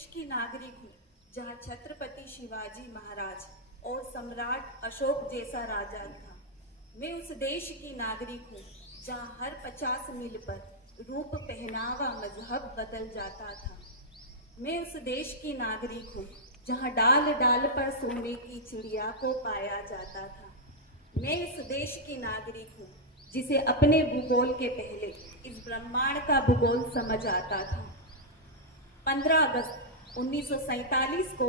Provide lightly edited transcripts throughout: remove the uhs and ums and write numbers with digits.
देश की नागरिक हूँ जहाँ छत्रपति शिवाजी महाराज और सम्राट अशोक जैसा राजा था। मैं उस देश की नागरिक हूँ जहाँ हर 50 मील पर रूप, पहनावा, मजहब बदल जाता था। मैं उस देश की नागरिक हूँ जहाँ डाल डाल पर सोने की चिड़िया को पाया जाता था। मैं इस देश की नागरिक हूँ जिसे अपने भूगोल के पहले इस ब्रह्मांड का भूगोल समझ आता था। 15 अगस्त 1947 को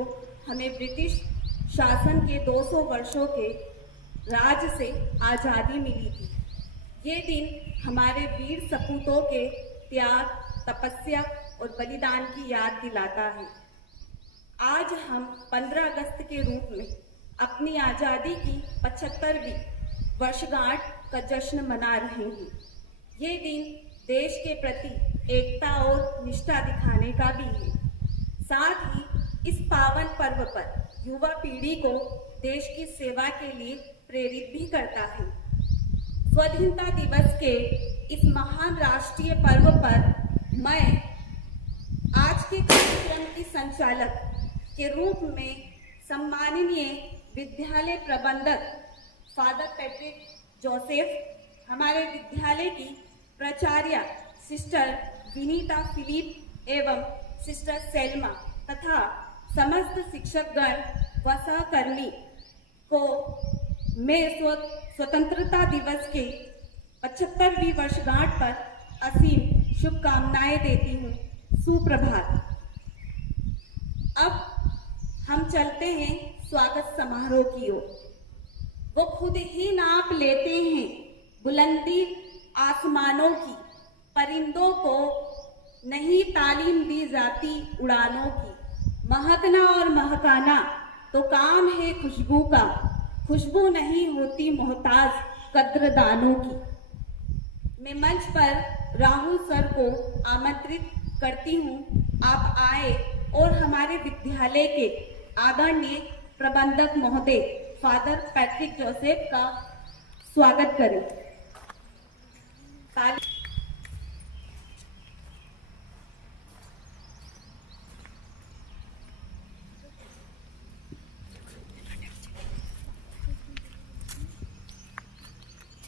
हमें ब्रिटिश शासन के 200 वर्षों के राज से आज़ादी मिली थी। ये दिन हमारे वीर सपूतों के त्याग, तपस्या और बलिदान की याद दिलाता है। आज हम 15 अगस्त के रूप में अपनी आज़ादी की 75वीं वर्षगांठ का जश्न मना रहे हैं। ये दिन देश के प्रति एकता और निष्ठा दिखाने का भी है। साथ ही इस पावन पर्व पर युवा पीढ़ी को देश की सेवा के लिए प्रेरित भी करता है। स्वाधीनता दिवस के इस महान राष्ट्रीय पर्व पर मैं आज के कार्यक्रम की संचालक के रूप में सम्माननीय विद्यालय प्रबंधक फादर पैट्रिक जोसेफ, हमारे विद्यालय की प्राचार्य सिस्टर विनीता फिलिप एवं सिस्टर सेल्मा तथा समस्त शिक्षकगण व सहकर्मी को मैं स्वतंत्रता दिवस के 75वीं वर्षगांठ पर असीम शुभकामनाएं देती हूँ। सुप्रभात। अब हम चलते हैं स्वागत समारोह की ओर। वो खुद ही नाप लेते हैं बुलंदी आसमानों की, परिंदों को नहीं तालीम दी जाती उड़ानों की। महकना और महकाना तो काम है खुशबू का, खुशबू नहीं होती मोहताज कद्रदानों की। मैं मंच पर राहुल सर को आमंत्रित करती हूँ, आप आए और हमारे विद्यालय के आदरणीय प्रबंधक महोदय फादर पैट्रिक जोसेफ का स्वागत करें।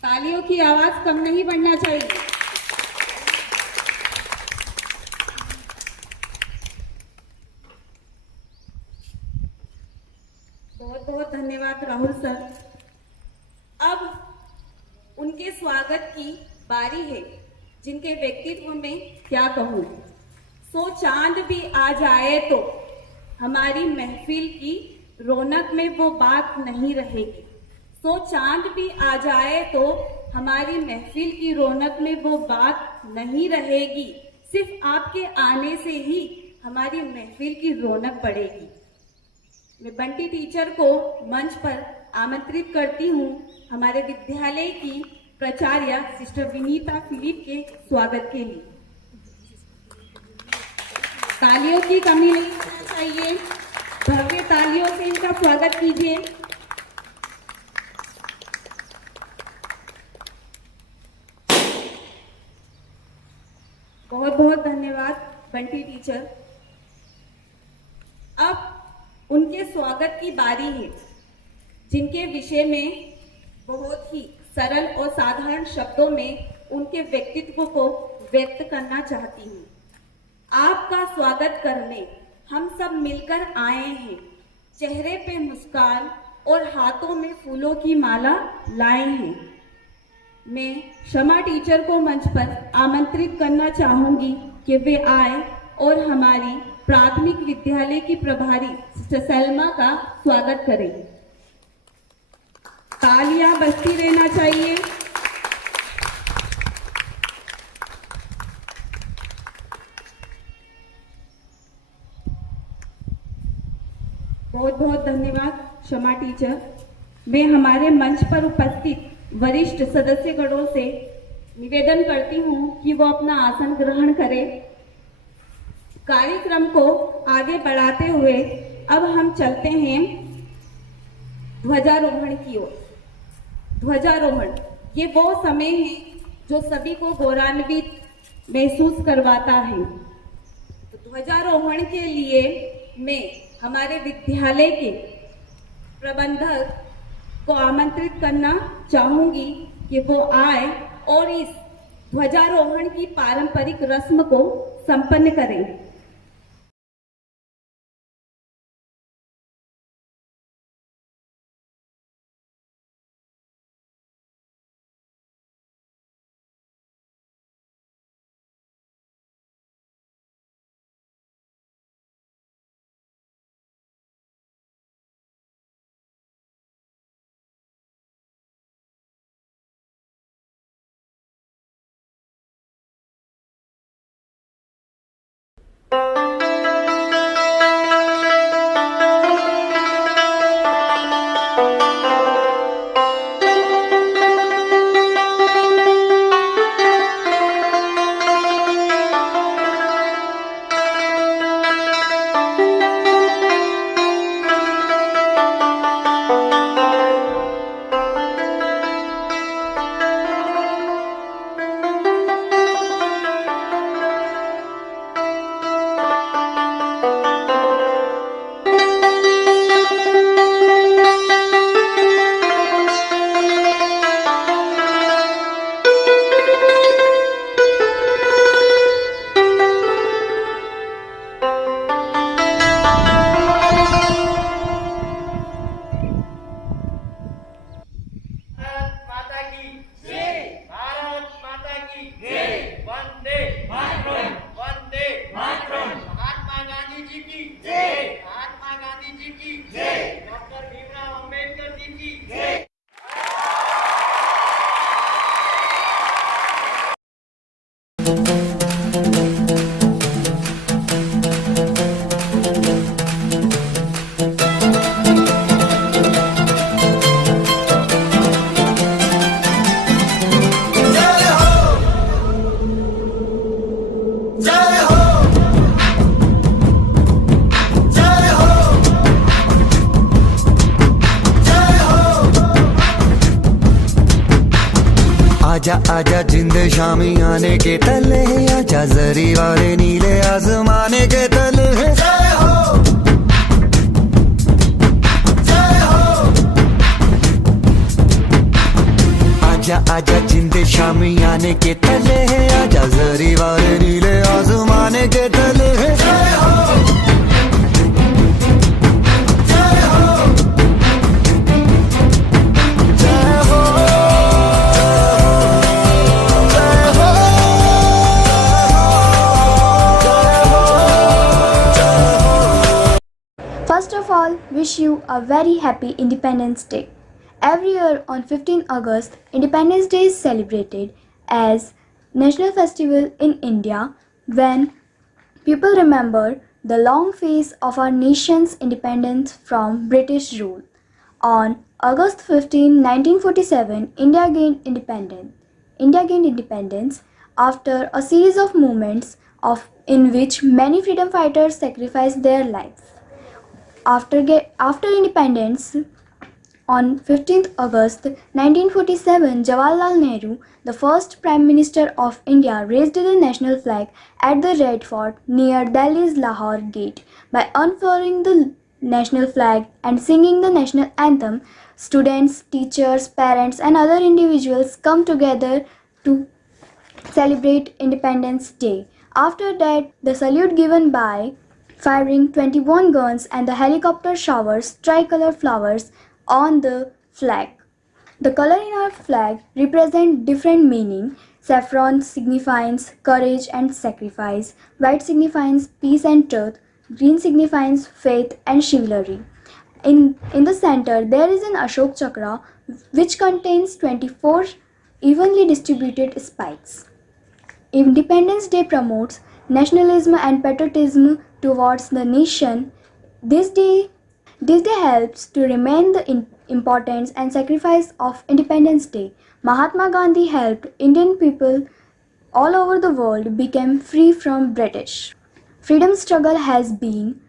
तालियों की आवाज कम नहीं बढ़ना चाहिए। बहुत बहुत धन्यवाद राहुल सर। अब उनके स्वागत की बारी है, जिनके व्यक्तित्व में क्या कहूँ। सो चांद भी आ जाए तो हमारी महफिल की रौनक में वो बात नहीं रहेगी। सो चांद भी आ जाए तो हमारी महफिल की रौनक में वो बात नहीं रहेगी। सिर्फ आपके आने से ही हमारी महफिल की रौनक बढ़ेगी। मैं बंटी टीचर को मंच पर आमंत्रित करती हूँ, हमारे विद्यालय की प्राचार्य सिस्टर विनीता फिलिप के स्वागत के लिए। तालियों की कमी नहीं होना चाहिए, भव्य तालियों से इनका स्वागत कीजिए। बहुत बहुत धन्यवाद बंटी टीचर। अब उनके स्वागत की बारी है, जिनके विषय में बहुत ही सरल और साधारण शब्दों में उनके व्यक्तित्व को व्यक्त करना चाहती हूँ। आपका स्वागत करने हम सब मिलकर आए हैं। चेहरे पे मुस्कान और हाथों में फूलों की माला लाए हैं। मैं क्षमा टीचर को मंच पर आमंत्रित करना चाहूंगी कि वे आए और हमारी प्राथमिक विद्यालय की प्रभारी सिस्टर सलमा का स्वागत करें। तालियां बजती रहना चाहिए। बहुत बहुत धन्यवाद क्षमा टीचर। मैं हमारे मंच पर उपस्थित वरिष्ठ सदस्यगणों से निवेदन करती हूँ कि वो अपना आसन ग्रहण करें। कार्यक्रम को आगे बढ़ाते हुए अब हम चलते हैं ध्वजारोहण की ओर। ध्वजारोहण ये वो समय है जो सभी को गौरवान्वित महसूस करवाता है। तो ध्वजारोहण के लिए मैं हमारे विद्यालय के प्रबंधक को आमंत्रित करना चाहूंगी कि वो आए और इस ध्वजारोहण की पारंपरिक रस्म को संपन्न करें। आजा आजा जिंद शामी आने के तले, आजा जरी वाले नीले आसमाने के तले। जय हो जय हो। आजा आजा जिंद शामी आने के तले, आजा जरी वाले नीले आसमाने के तले। जय हो First of all, wish you a very happy Independence Day. Every year on 15 August, Independence Day is celebrated as national festival in India when people remember the long phase of our nation's independence from British rule. On August 15, 1947, India gained independence after a series of movements in which many freedom fighters sacrificed their lives. After independence, on 15th August 1947, Jawaharlal Nehru, the first Prime Minister of India, raised the national flag at the Red Fort near Delhi's Lahore Gate. By unfurling the national flag and singing the national anthem, students, teachers, parents and other individuals come together to celebrate Independence Day. After that, the salute given by firing 21 guns and the helicopter showers tricolor flowers on the flag. The color in our flag represent different meaning. Saffron signifies courage and sacrifice, white signifies peace and truth, green signifies faith and chivalry. In the center there is an Ashok Chakra which contains 24 evenly distributed spikes. Independence Day promotes nationalism and patriotism towards the nation. This day helps to remain the importance and sacrifice of Independence Day. Mahatma Gandhi helped Indian people all over the world become free from British. Freedom struggle has been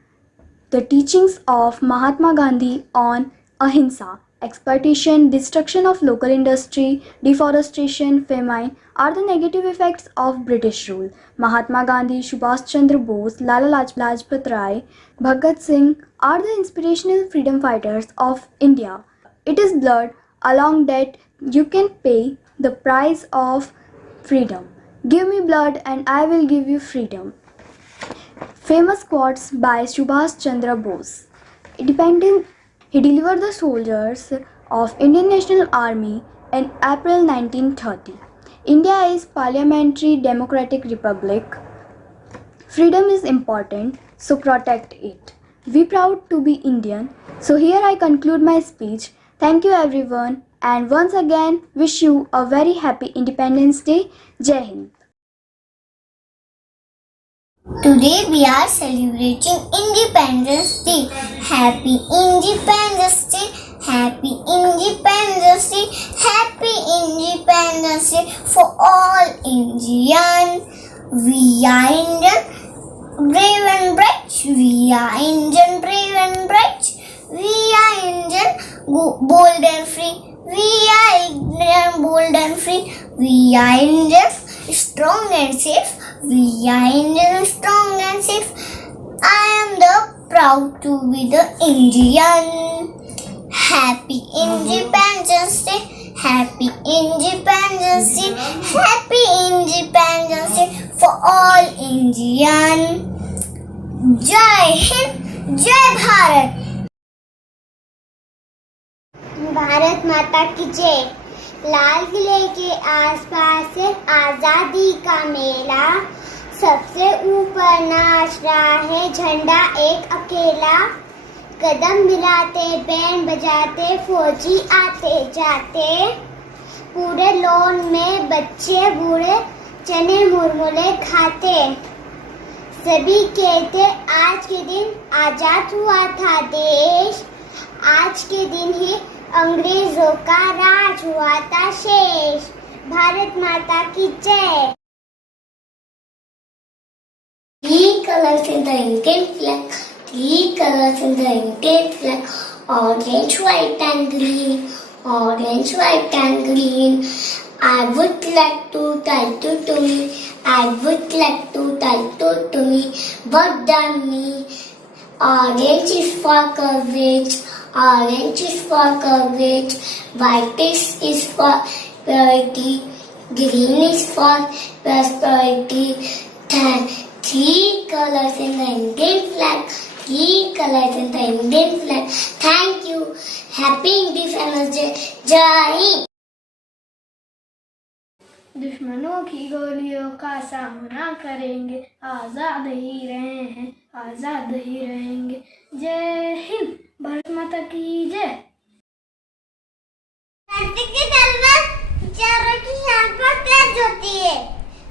the teachings of Mahatma Gandhi on ahimsa, exploitation, destruction of local industry, deforestation, famine are the negative effects of British rule. Mahatma Gandhi, Subhash Chandra Bose, Lala Lajpat Rai, Bhagat Singh are the inspirational freedom fighters of India. It is blood along that you can pay the price of freedom. Give me blood and I will give you freedom. Famous quotes by Subhash Chandra Bose. He delivered the soldiers of Indian National Army in April 1930. India is parliamentary democratic republic. Freedom is important, so protect it. We proud to be Indian. So here I conclude my speech. Thank you everyone and once again wish you a very happy Independence Day. Jai Hind. Today we are celebrating Independence Day. Happy Independence Day. Happy Independence Day. Happy Independence Day for all Indians. We are Indian, brave and bright. We are Indian, brave and bright. We are Indian, bold and free. We are Indian, bold and free. We are Indian, strong and safe. We are Indian, strong and safe. I am the proud to be the Indian. Happy Independence Day. Happy Independence Day. Happy Independence Day for all Indian. Jai Hind, Jai Bharat. Bharat माता की जय। लाल किले के आसपास है आजादी का मेला, सबसे ऊपर नाच रहा है झंडा एक अकेला। कदम मिलाते बैंड बजाते फौजी आते जाते, पूरे लॉन में बच्चे बूढ़े चने मुरमुरे खाते। सभी कहते आज के दिन आजाद हुआ था देश, आज के दिन ही अंग्रेजों का राज हुआ था शेष। भारत माता की जय। Three colors in the Indian flag. Three colors in the Indian flag. Orange, white and green. Orange, white and green. I would like to tell you to me. I would like to tell you to me. What done me? Orange is for courage. Orange is for courage. White is for purity. Green is for prosperity. Three colors in the Indian flag. Three colors in the Indian flag. Thank you. Happy Independence Day. Jai Hind. दुश्मनों की गोलियों का सामना करेंगे, आज़ाद ही रहे हैं, आज़ाद ही रहेंगे। जय हिंद, भारत माता की जय। क्रांति की तलवार चारों की शान पर तेज होती है।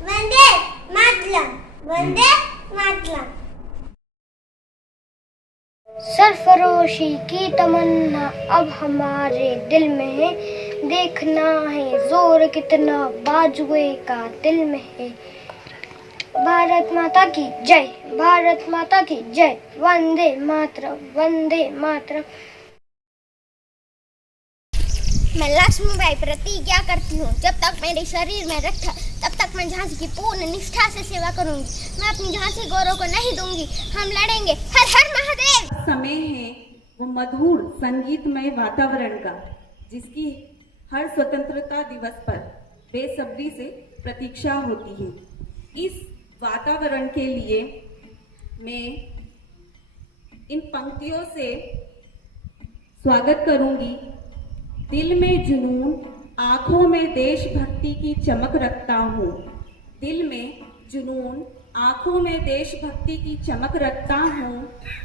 वंदे मातरम, वंदे मातरम। सरफरोशी की तमन्ना अब हमारे दिल में है, देखना है जोर कितना बाजुए का दिल में है। भारत माता की जय, भारत माता की जय। वंदे मातरम, वंदे मातरम। मैं लक्ष्मीबाई प्रतिज्ञा करती हूँ, जब तक मेरे शरीर में रखा तब तक मैं झांसी की पूर्ण निष्ठा से सेवा करूंगी। मैं अपनी झांसी गौरव को नहीं दूंगी। हम लड़ेंगे। हर हर महादेव। समय है वो मधुर संगीतमय वातावरण का, जिसकी हर स्वतंत्रता दिवस पर बेसब्री से प्रतीक्षा होती है। इस वातावरण के लिए मैं इन पंक्तियों से स्वागत करूंगी। दिल में जुनून, आंखों में देशभक्ति की चमक रखता हूँ। दिल में जुनून, आंखों में देशभक्ति की चमक रखता हूँ।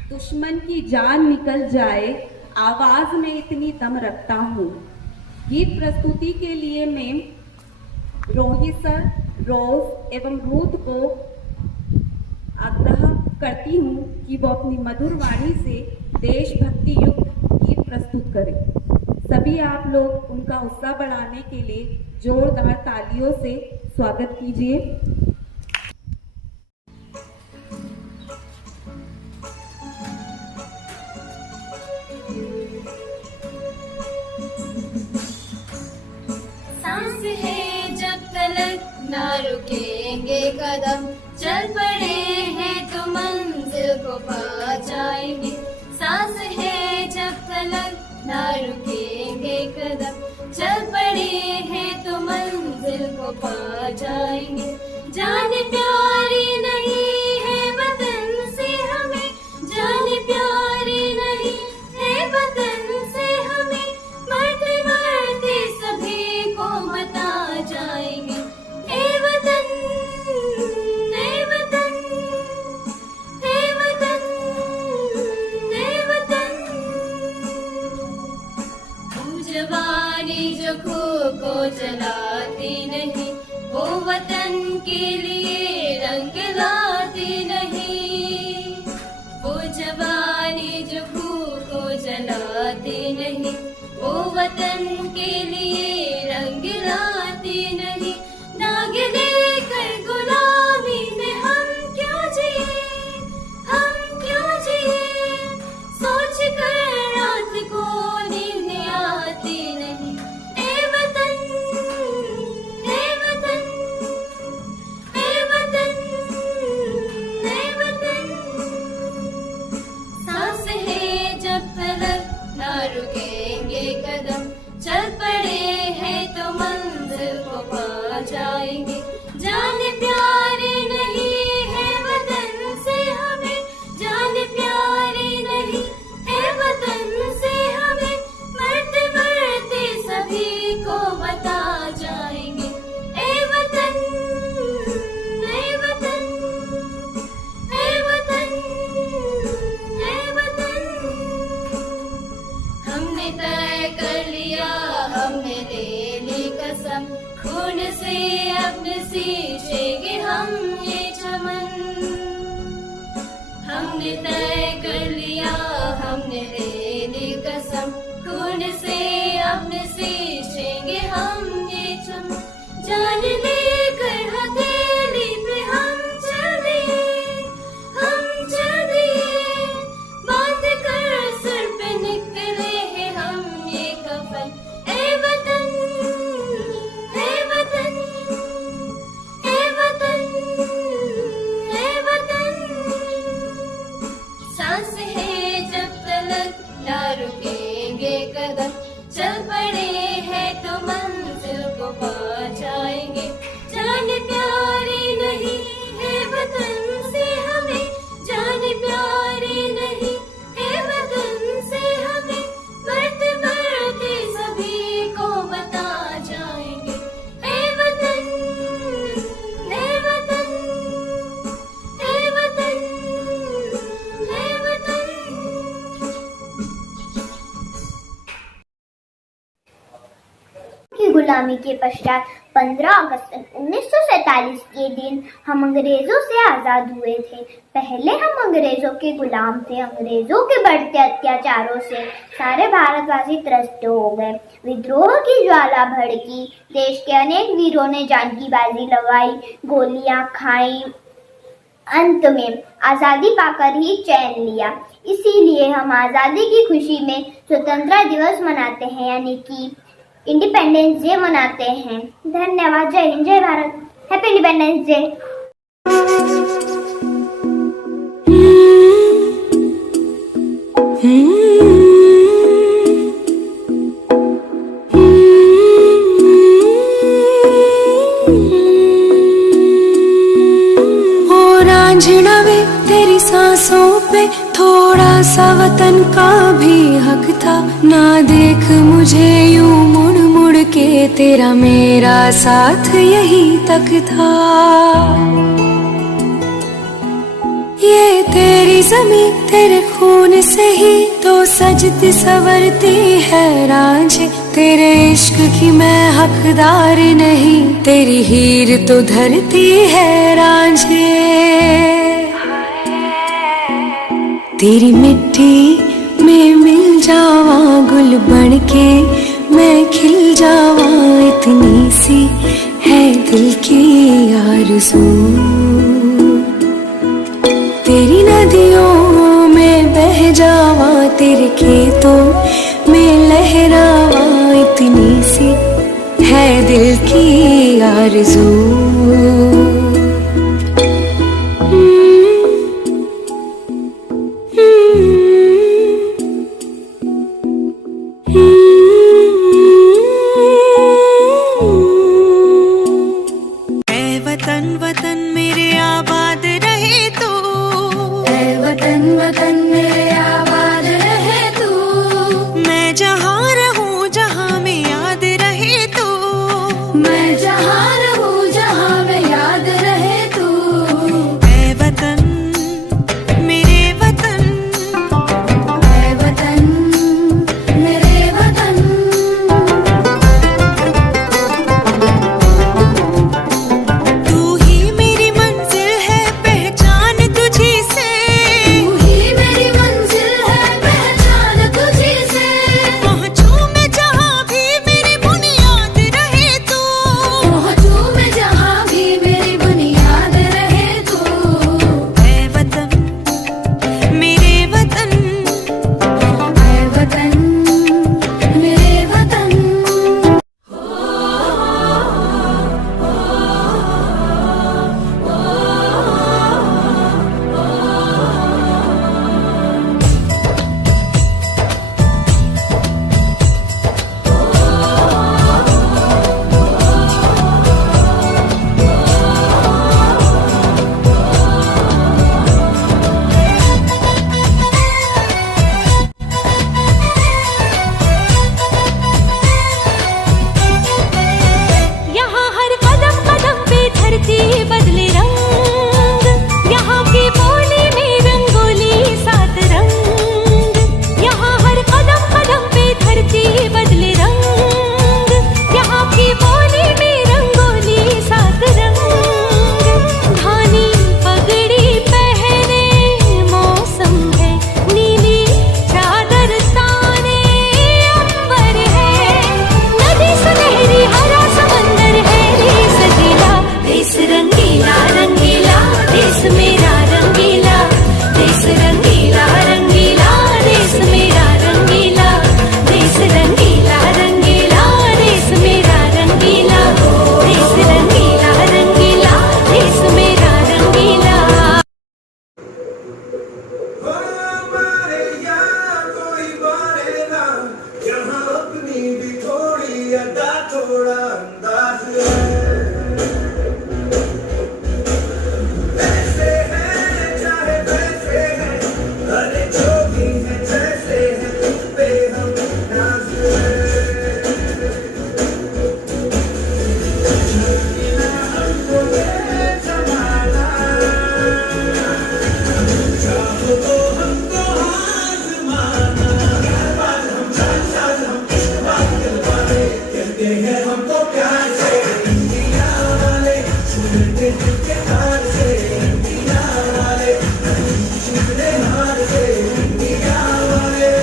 दुश्मन की जान निकल जाए, आवाज में इतनी दम रखता हूँ। गीत प्रस्तुति के लिए मैं रोहित सर, रोज एवं रूथ को आग्रह करती हूँ कि वो अपनी मधुर वाणी से देशभक्ति युक्त गीत प्रस्तुत करें। सभी आप लोग उनका उत्साह बढ़ाने के लिए जोरदार तालियों से स्वागत कीजिए। सांस है जब तलक ना रुकेंगे कदम, चल पड़े हैं तो मंजिल को पा जाएंगे। सांस है जब तलक ना रुकेंगे कदम, चल पड़े हैं तो मंजिल को पा जाएंगे। जान प्यारी नहीं है वतन से हमें, जान प्यारी नहीं है वतन से हमें, मरते मरते सभी को बता जाएंगे। ए वतन, ए वतन, ए वतन, ए वतन। तू जवानी जो खो को जलाती नहीं, वो वतन के लिए रंग लाती नहीं। वो जवानी जो भूख को जलाती नहीं, वो वतन के लिए रंग लाती नहीं। दाग देकर गुलामी में हम क्यों जिए, हम क्यों जिए, सोच कर रात को नींद आती नहीं। ए वतन, ए वतन, ए वतन, ए वतन। सांस है जब तलक ना रुकेंगे कदम, चल पड़े हैं तो मंजिल को पा जाएंगे। जान प्यारी नहीं है वतन से हमें, जान प्यारी नहीं है वतन से हमें, मरते मरते सभी को बता जाएंगे। ए वतन, ए वतन, ए वतन, ए वतन। हमने तय कर लिया, हमने ले ली कसम, खून से अपने सींचेंगे हम ये चमन। हमने तय कर लिया, हमने ले ली कसम, खून से अपने सींचेंगे हम ये चमन। जान लेकर हथेली पे हम चल दिए, हम चल दिए, बात कर सर पे निकले हैं हम ये कफन। ए वतन, ए वतन, ए वतन, ए वतन। सांस है जब तलक ना रुकेंगे कदम, चल पड़े हैं तो मंजिल को पा जाएंगे। जान प्यारी नहीं है वतन से हमें, जान प्यारी नहीं है वतन से हमें, मरते मरते सभी को बता जाएंगे। ए वतन, ए वतन, ए वतन, ए वतन। की गुलामी के पश्चात 15 अगस्त 1947 के दिन हम अंग्रेजों से आजाद हुए थे। पहले हम अंग्रेजों के गुलाम थे। अंग्रेजों के बढ़ते अत्याचारों से सारे भारतवासी त्रस्त हो गए। विद्रोह की ज्वाला भड़की, देश के अनेक वीरों ने जान की बाजी लगाई, गोलियां खाई, अंत में आजादी पाकर ही चैन लिया। इसीलिए हम आजादी की खुशी में स्वतंत्रता दिवस मनाते हैं, यानी कि इंडिपेंडेंस डे मनाते हैं। धन्यवाद। जय हिंद, जय भारत। Happy independence day. रांझना वे तेरी सांसों पे थोड़ा सा वतन का भी हक था। ना देख मुझे यूं मुड़ मुड़ के, तेरा मेरा साथ यही तक था। ये तेरी ज़मीं तेरे खून से ही तो सजती संवरती है रांझे। तेरे इश्क की मैं हकदार नहीं, तेरी हीर तो धरती है रांझे। तेरी मिट्टी में मिल जावा गुल बनके, मैं खिल जावा, इतनी सी है दिल की आरज़ू। तेरी नदियों में बह जावा, तेरे खेतों में लहरावा, इतनी सी है दिल की आरज़ू। वतन वतन मेरे आबाद रहे तू, ऐ वतन वतन मेरे आबाद रहे तू। मैं जहाँ रहूँ जहाँ में याद रहे तू, मैं जहाँ रहूँ जहाँ में याद रहे तू। ऐ वतन मेरे वतन, ऐ वतन मेरे वतन। तू ही मेरी मंजिल है पहचान तुझी से, तू ही मेरी मंजिल है पहचान तुझी से। पहुँचूं मैं जहाँ भी मेरी बुनियाद रहे तू, पहुँचूं मैं जहाँ भी मेरी बुनियाद रहे तू। ऐ वतन मेरे वतन, ऐ वतन मेरे वतन। यहाँ हर कदम कदम पे धरती बदले रंग, यहाँ की बोली में रंगोली सात रंग। यहाँ हर कदम कदम पे धरती बदले रंग, यहाँ की बोली में रंगोली सात रंग। धानी पगड़ी पहने मौसम है, नीली चादर ताने अंबर है। नदी सुनहरी हरा समंदर है, देश सजीला देश रंगीला रंगीला, देश मेरा रंगीला। देश रंगीला रंगीला, देश मेरा रंगीला। देश रंगीला रंगीला, देश मेरा रंगीला। देश रंगीला रंगीला, देश मेरा रंगीला। हमारे यहाँ कोई मारे ना, यहाँ अपनी भी थोड़ी अदा थोड़ा अंदाज है। ऐसे हैं चाहे वैसे हैं, अरे जो भी हैं जैसे हैं, तुम पे हम नाज है। हमको ये जमाना, चाहो तो हमको आज़माना। बात हम चाल हम इश्क बात दिलवाले, कहते हैं हमको प्यार से इंडिया वाले। सुनते दिल के तार से इंडिया वाले, सुनते हार से इंडिया वाले।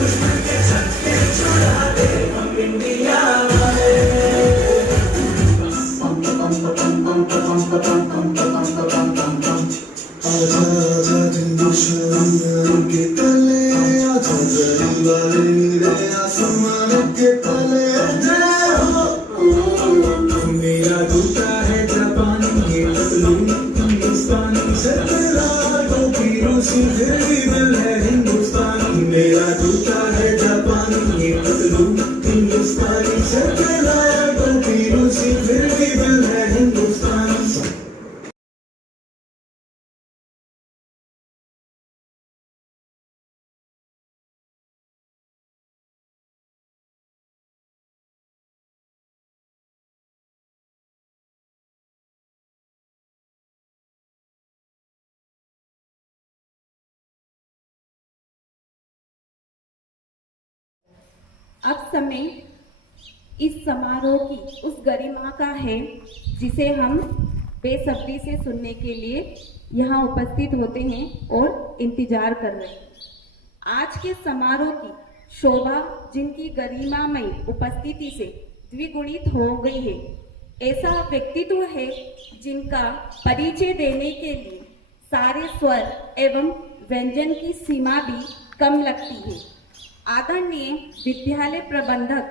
दुश्मन के छक्के छुड़ा दे हम इंडिया वाले। आजा आजा हिंदुस्तान के तले, आजा जरी वाले नीले आसमान के तले। जय हो मेरा जूता है जापानी, ये पतलून हिंदुस्तानी। सर पे लाल टोपी रूसी, फिर भी दिल है हिंदुस्तानी। मेरा जूता है जापानी, ये पतलून हिंदुस्तानी। सर पे लाल टोपी रूसी, फिर भी दिल है हिंदुस्तानी। अब समय इस समारोह की उस गरिमा का है जिसे हम बेसब्री से सुनने के लिए यहाँ उपस्थित होते हैं और इंतजार कर रहे हैं। आज के समारोह की शोभा जिनकी गरिमामय उपस्थिति से द्विगुणित हो गई है, ऐसा व्यक्तित्व है जिनका परिचय देने के लिए सारे स्वर एवं व्यंजन की सीमा भी कम लगती है। आदरणीय विद्यालय प्रबंधक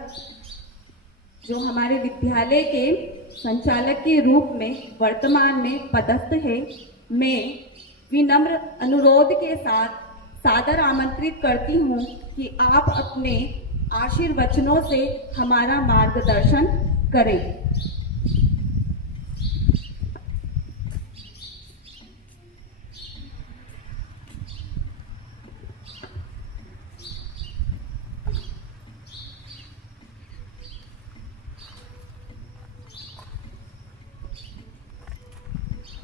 जो हमारे विद्यालय के संचालक के रूप में वर्तमान में पदस्थ है, मैं विनम्र अनुरोध के साथ सादर आमंत्रित करती हूँ कि आप अपने आशीर्वचनों से हमारा मार्गदर्शन करें।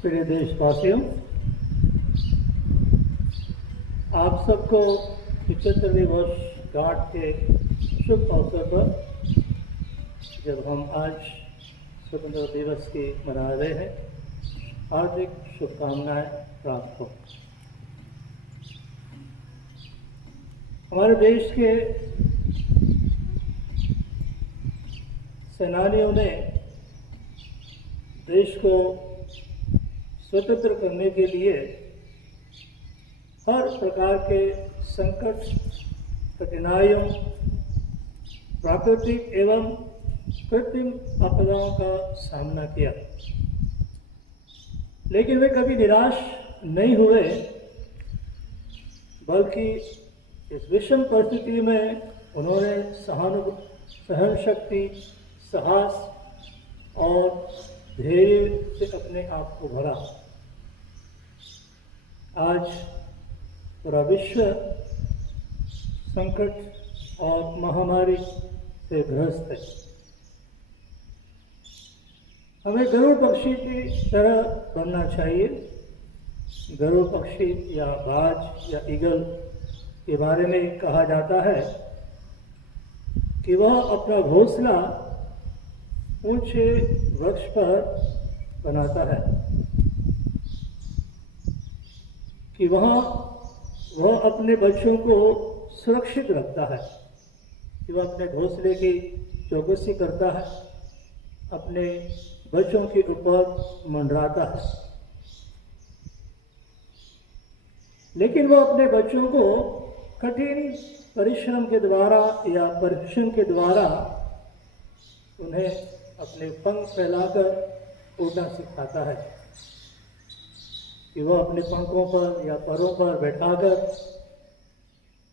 प्रिय देशवासियों, आप सबको 75वें वर्ष गांठ के शुभ अवसर पर जब हम आज स्वतंत्रता दिवस की मना रहे हैं, हार्दिक शुभकामनाएं प्राप्त हो। हमारे देश के सेनानियों ने देश को स्वतंत्र करने के लिए हर प्रकार के संकट, कठिनाइयों, प्राकृतिक एवं कृत्रिम आपदाओं का सामना किया, लेकिन वे कभी निराश नहीं हुए, बल्कि इस विषम परिस्थिति में उन्होंने सहन शक्ति, साहस और धैर्य से अपने आप को भरा। आज पूरा विश्व संकट और महामारी से ग्रस्त है। हमें गरुड़ पक्षी की तरह बनना चाहिए। गरुड़ पक्षी या बाज या ईगल के बारे में कहा जाता है कि वह अपना घोंसला ऊंचे वृक्ष पर बनाता है, कि वहाँ वह अपने बच्चों को सुरक्षित रखता है, कि वह अपने घोंसले की चौकसी करता है, अपने बच्चों के ऊपर मंडराता है। लेकिन वह अपने बच्चों को कठिन परिश्रम के द्वारा या परिश्रम के द्वारा उन्हें अपने पंख फैलाकर उड़ना सिखाता है, कि वह अपने पंखों पर या परों पर बैठाकर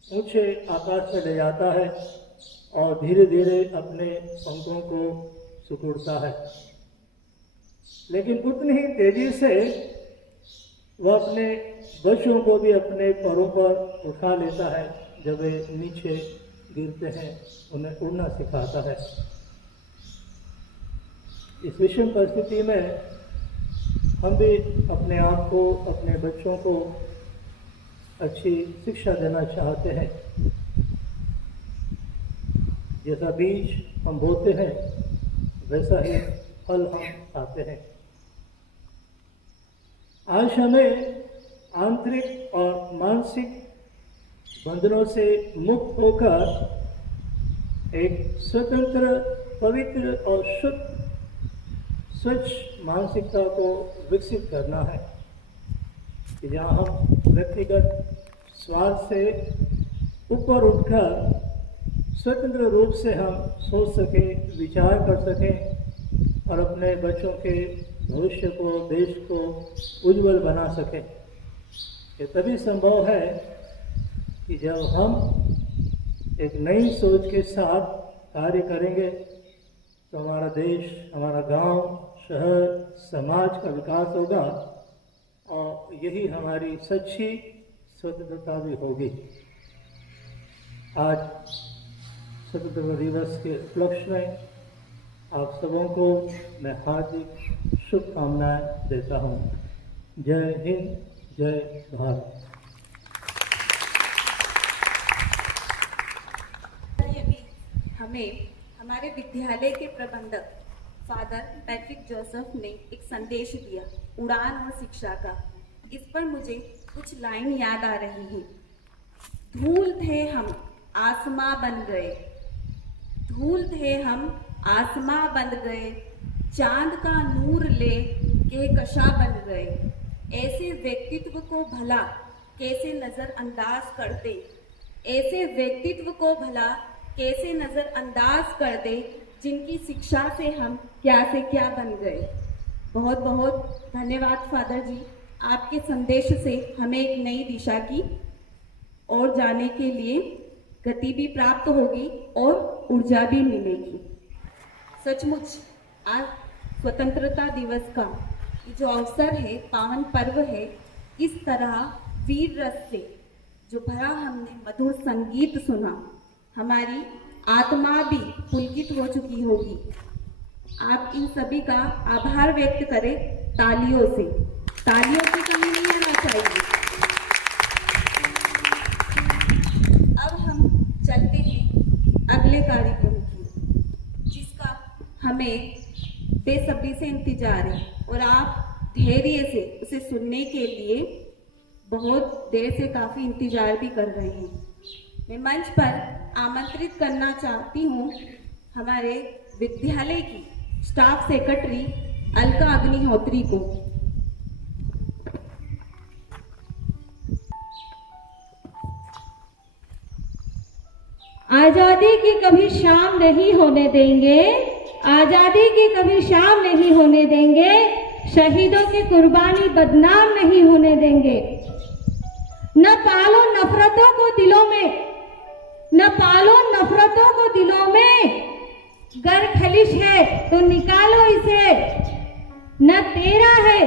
ऊंचे आकाश में ले जाता है और धीरे धीरे अपने पंखों को सिकुड़ता है। लेकिन उतनी ही तेजी से वह अपने बच्चों को भी अपने पैरों पर उठा लेता है। जब वे नीचे गिरते हैं उन्हें उड़ना सिखाता है। इस विषम परिस्थिति में हम भी अपने आप को, अपने बच्चों को अच्छी शिक्षा देना चाहते हैं। जैसा बीज हम बोते हैं वैसा ही फल हम पाते हैं। आज हमें आंतरिक और मानसिक बंधनों से मुक्त होकर एक स्वतंत्र, पवित्र और स्वच्छ मानसिकता को विकसित करना है, कि जहाँ हम व्यक्तिगत स्वार्थ से ऊपर उठकर स्वतंत्र रूप से हम सोच सकें, विचार कर सकें और अपने बच्चों के भविष्य को, देश को उज्जवल बना सकें। ये तभी संभव है कि जब हम एक नई सोच के साथ कार्य करेंगे तो हमारा देश, हमारा गांव, शहर, समाज का विकास होगा और यही हमारी सच्ची स्वतंत्रता भी होगी। आज स्वतंत्रता दिवस के उपलक्ष्य में आप सबों को मैं हार्दिक शुभकामनाएं देता हूं। जय हिंद, जय भारत। हमें हमारे विद्यालय के प्रबंधक फादर पैट्रिक जोसेफ ने एक संदेश दिया, उड़ान और शिक्षा का। इस पर मुझे कुछ लाइन याद आ रही है। धूल थे हम, आसमां बन गए, धूल थे हम, आसमां बन गए, चांद का नूर ले कहकशा बन गए। ऐसे व्यक्तित्व को भला कैसे नजरअंदाज कर दे, ऐसे व्यक्तित्व को भला कैसे नजरअंदाज कर दे, जिनकी शिक्षा से हम क्या से क्या बन गए। बहुत बहुत धन्यवाद फादर जी, आपके संदेश से हमें एक नई दिशा की ओर जाने के लिए गति भी प्राप्त होगी और ऊर्जा भी मिलेगी। सचमुच आज स्वतंत्रता दिवस का जो अवसर है, पावन पर्व है, इस तरह वीर रस से जो भरा हमने मधुर संगीत सुना, हमारी आत्मा भी पुलकित हो चुकी होगी। आप इन सभी का आभार व्यक्त करें तालियों से। तालियों की कमी नहीं आना चाहिए। अब हम चलते हैं अगले कार्यक्रम की, जिसका हमें बेसब्री से इंतजार है और आप धैर्य से उसे सुनने के लिए बहुत देर से काफ़ी इंतजार भी कर रहे हैं। मैं मंच पर आमंत्रित करना चाहती हूँ हमारे विद्यालय की स्टाफ सेक्रेटरी अलका अग्निहोत्री को। आजादी की कभी शाम नहीं होने देंगे, आजादी की कभी शाम नहीं होने देंगे, शहीदों की कुर्बानी बदनाम नहीं होने देंगे। न पालो नफरतों को दिलों में, न पालो नफरतों को दिलों में, गर खलिश है तो निकालो इसे। न तेरा है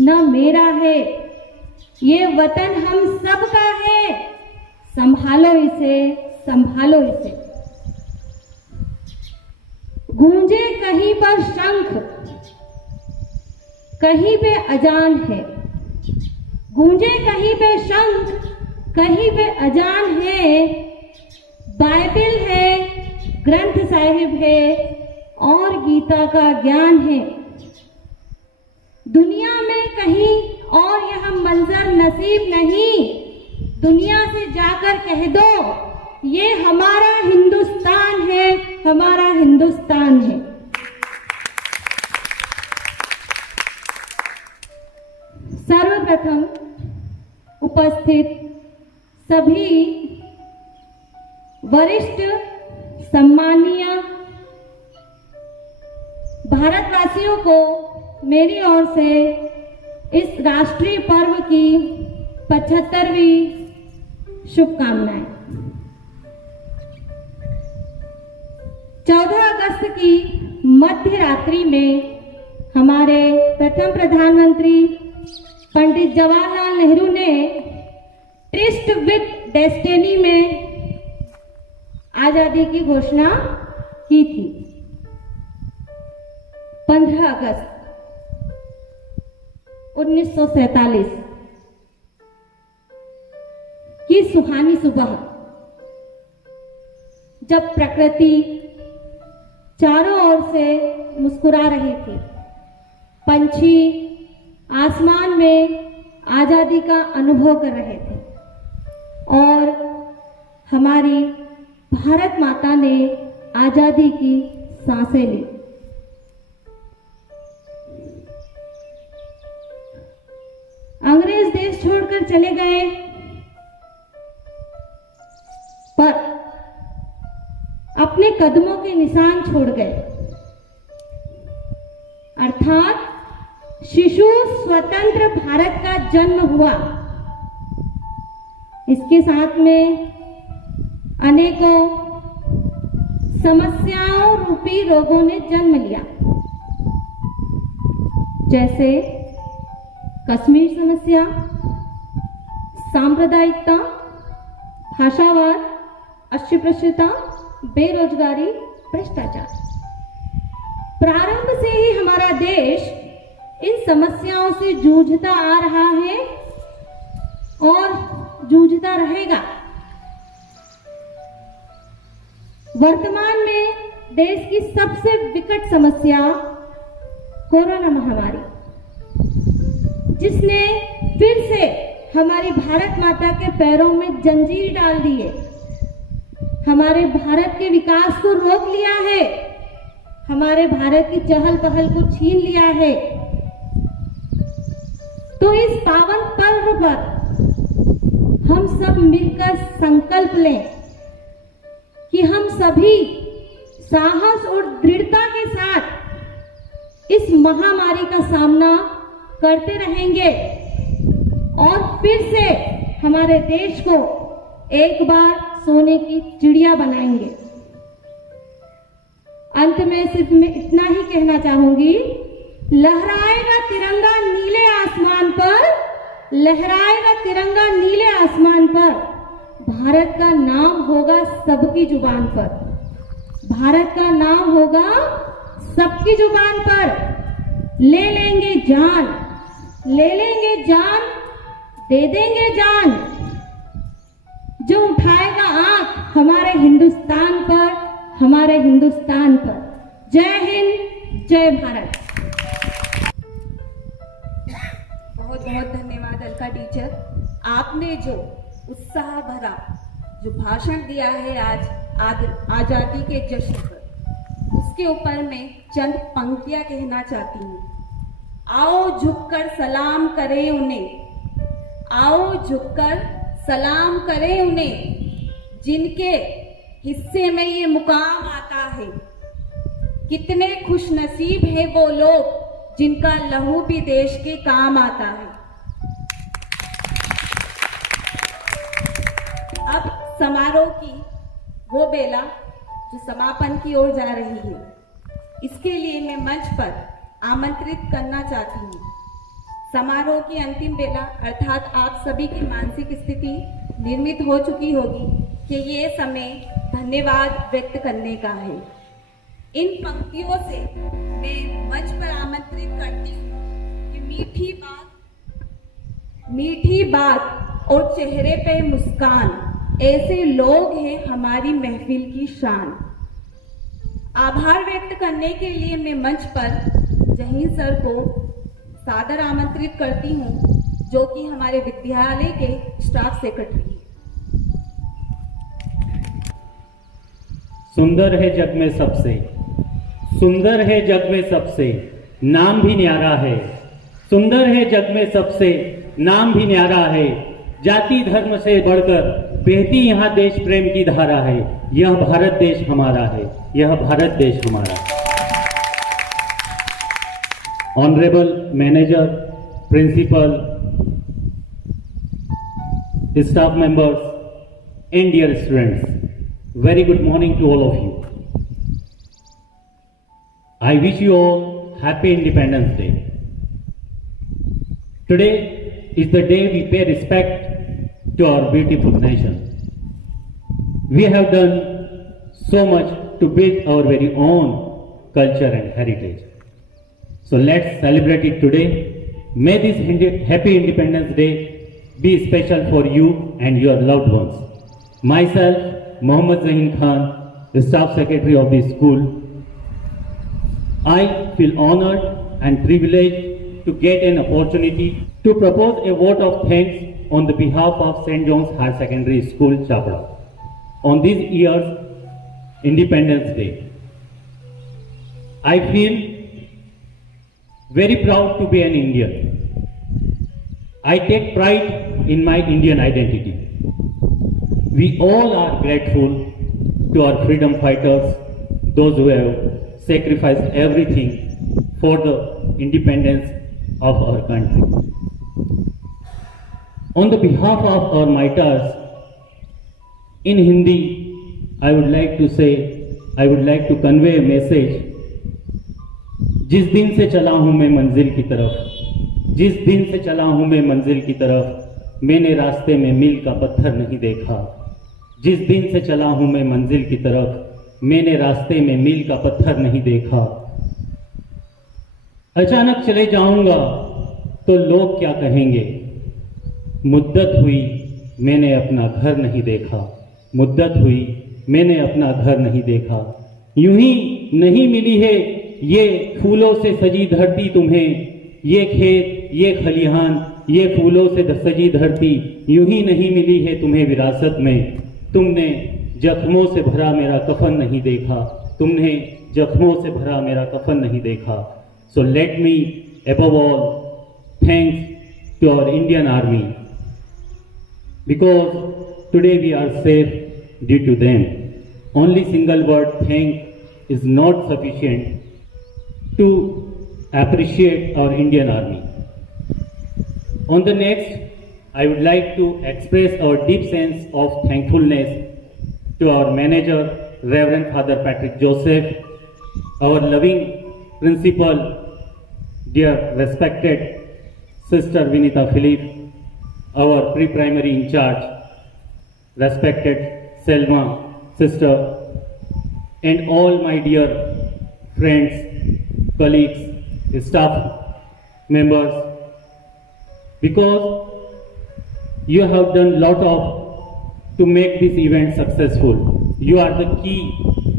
न मेरा है, ये वतन हम सब का है, संभालो इसे, संभालो इसे। गूंजे कहीं पर शंख, कहीं पे अजान है, गूंजे कहीं पे शंख, कहीं पे अजान है। बाइबल है, ग्रंथ साहिब है और गीता का ज्ञान है। दुनिया में कहीं और यह मंजर नसीब नहीं, दुनिया से जाकर कह दो ये हमारा हिंदुस्तान है, हमारा हिंदुस्तान है। सर्वप्रथम उपस्थित सभी वरिष्ठ सम्मानीय भारतवासियों को मेरी ओर से इस राष्ट्रीय पर्व की 75वीं शुभकामनाएं। 14 अगस्त की मध्य रात्रि में हमारे प्रथम प्रधानमंत्री पंडित जवाहरलाल नेहरू ने ट्रिस्ट विद डेस्टिनी में आजादी की घोषणा की थी। 15 अगस्त 1947 की सुहानी सुबह, जब प्रकृति चारों ओर से मुस्कुरा रही थी, पंछी आसमान में आजादी का अनुभव कर रहे थे और हमारी भारत माता ने आजादी की सांसें ली। अंग्रेज देश छोड़कर चले गए, पर अपने कदमों के निशान छोड़ गए, अर्थात शिशु स्वतंत्र भारत का जन्म हुआ। इसके साथ में अनेकों समस्याओं रूपी रोगों ने जन्म लिया, जैसे कश्मीर समस्या, सांप्रदायिकता, भाषावाद, अस्पृश्यता, बेरोजगारी, भ्रष्टाचार। प्रारंभ से ही हमारा देश इन समस्याओं से जूझता आ रहा है और जूझता रहेगा। वर्तमान में देश की सबसे विकट समस्या कोरोना महामारी, जिसने फिर से हमारी भारत माता के पैरों में जंजीर डाल दी है, हमारे भारत के विकास को रोक लिया है, हमारे भारत की चहल पहल को छीन लिया है। तो इस पावन पर्व पर हम सब मिलकर संकल्प लें कि हम सभी साहस और दृढ़ता के साथ इस महामारी का सामना करते रहेंगे और फिर से हमारे देश को एक बार सोने की चिड़िया बनाएंगे। अंत में सिर्फ मैं इतना ही कहना चाहूंगी, लहराएगा तिरंगा नीले आसमान पर, लहराएगा तिरंगा नीले आसमान पर, भारत का नाम होगा सबकी जुबान पर, भारत का नाम होगा सबकी जुबान पर। ले लेंगे जान, ले लेंगे जान, दे देंगे जान, जो उठाएगा आंख हमारे हिंदुस्तान पर, हमारे हिंदुस्तान पर। जय हिंद, जय भारत। बहुत बहुत धन्यवाद अलका टीचर। आपने जो उत्साह भरा जो भाषण दिया है आज आजादी के जश्न पर, उसके ऊपर मैं चंद पंक्तियां कहना चाहती हूँ। आओ झुककर सलाम करें उन्हें, आओ झुककर सलाम करें उन्हें, जिनके हिस्से में ये मुकाम आता है। कितने खुश नसीब है वो लोग जिनका लहू भी देश के काम आता है। अब समारोह की वो बेला जो समापन की ओर जा रही है, इसके लिए मैं मंच पर आमंत्रित करना चाहती हूँ। समारोह की अंतिम बेला अर्थात आप सभी की मानसिक स्थिति निर्मित हो चुकी होगी कि ये समय धन्यवाद व्यक्त करने का है। इन पंक्तियों से मैं मंच पर आमंत्रित करती हूँ कि मीठी बात और चेहरे पे मुस्कान, ऐसे लोग हैं हमारी महफिल की शान। आभार व्यक्त करने के लिए मैं मंच पर जहीर सर को सादर आमंत्रित करती हूँ, जो कि हमारे विद्यालय के स्टाफ सेक्रेटरी हैं। सुंदर है जग में सबसे, सुंदर है जग में सबसे, नाम भी न्यारा है। सुंदर है जग में सबसे, नाम भी न्यारा है। जाति धर्म से बढ़कर बहती यहाँ देश प्रेम की धारा है। यह भारत देश हमारा है, यह भारत देश हमारा। Honourable manager, principal, staff members and dear students, very good morning to all of you. I wish you all happy Independence Day. Today is the day we pay respect to our beautiful nation. We have done so much to build our very own culture and heritage. So let's celebrate it today. May this happy Independence Day be special for you and your loved ones. Myself, Mohammad Zahin Khan, the Staff Secretary of this school, I feel honored and privileged to get an opportunity to propose a vote of thanks on the behalf of St. John's Higher Secondary School, Chapra, on this year's Independence Day. I feel very proud to be an Indian. I take pride in my Indian identity. We all are grateful to our freedom fighters, those who have sacrificed everything for the independence of our country. On the behalf of our martyrs, in Hindi, I would like to convey a message. जिस दिन से चला हूं मैं मंजिल की तरफ, जिस दिन से चला हूं मैं मंजिल की तरफ, मैंने रास्ते में मील का पत्थर नहीं देखा। जिस दिन से चला हूं मैं मंजिल की तरफ, मैंने रास्ते में मील का पत्थर नहीं देखा। अचानक चले जाऊंगा तो लोग क्या कहेंगे। मुद्दत हुई मैंने अपना घर नहीं देखा, मुद्दत हुई मैंने अपना घर नहीं देखा। यूं ही नहीं मिली है ये फूलों से सजी धरती तुम्हें, ये खेत, ये खलिहान, ये फूलों से सजी धरती यूं ही नहीं मिली है तुम्हें विरासत में। तुमने जख्मों से भरा मेरा कफन नहीं देखा, तुमने जख्मों से भरा मेरा कफन नहीं देखा। So let me above all thanks to our Indian Army, because today we are safe due to them. Only single word thank is not sufficient to appreciate our Indian Army. On the next, I would like to express our deep sense of thankfulness to our manager, Reverend Father Patrick Joseph, our loving principal, dear respected Sister Vinita Philip, our pre-primary in charge, respected Selma sister, and all my dear friends, colleagues, staff members, because you have done a lot to make this event successful. You are the key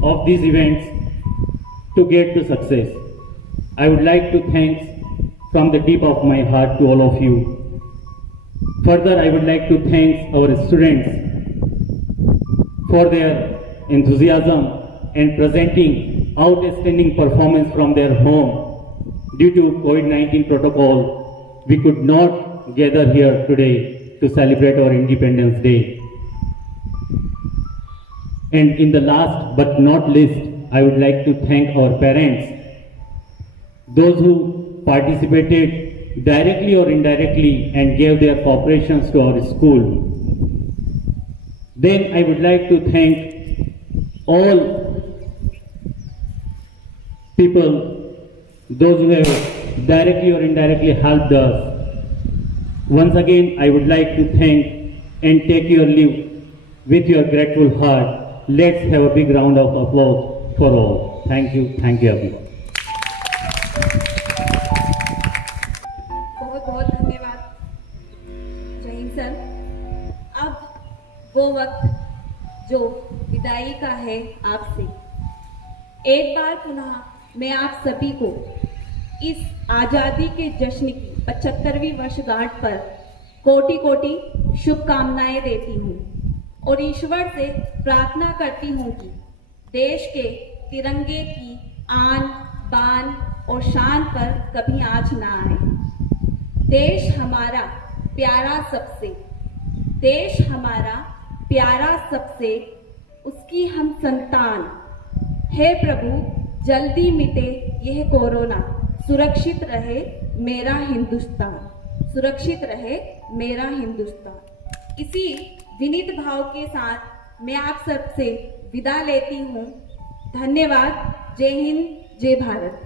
of these events to get to success. I would like to thank from the deep of my heart to all of you. Further, I would like to thank our students for their enthusiasm and presenting outstanding performance from their home. Due to COVID-19 protocol, we could not gather here today to celebrate our Independence Day. And in the last but not least, I would like to thank our parents, those who participated directly or indirectly and gave their cooperations to our school. Then I would like to thank all people, those who have directly or indirectly helped us. Once again, I would like to thank and take your leave with your grateful heart. Let's have a big round of applause for all. Thank you everyone. बहुत बहुत धन्यवाद रहीम sir. अब वो वक्त जो विदाई का है आपसे, एक बार पुनः मैं आप सभी को इस आजादी के जश्न की 75वीं वर्षगांठ पर कोटि कोटि शुभकामनाएं देती हूँ और ईश्वर से प्रार्थना करती हूँ कि देश के तिरंगे की आन बान और शान पर कभी आँच ना आए। देश हमारा प्यारा सबसे, देश हमारा प्यारा सबसे, उसकी हम संतान। हे प्रभु, जल्दी मिटे यह कोरोना, सुरक्षित रहे मेरा हिंदुस्तान, सुरक्षित रहे मेरा हिंदुस्तान। इसी विनीत भाव के साथ मैं आप सबसे विदा लेती हूँ। धन्यवाद। जय हिंद, जय भारत।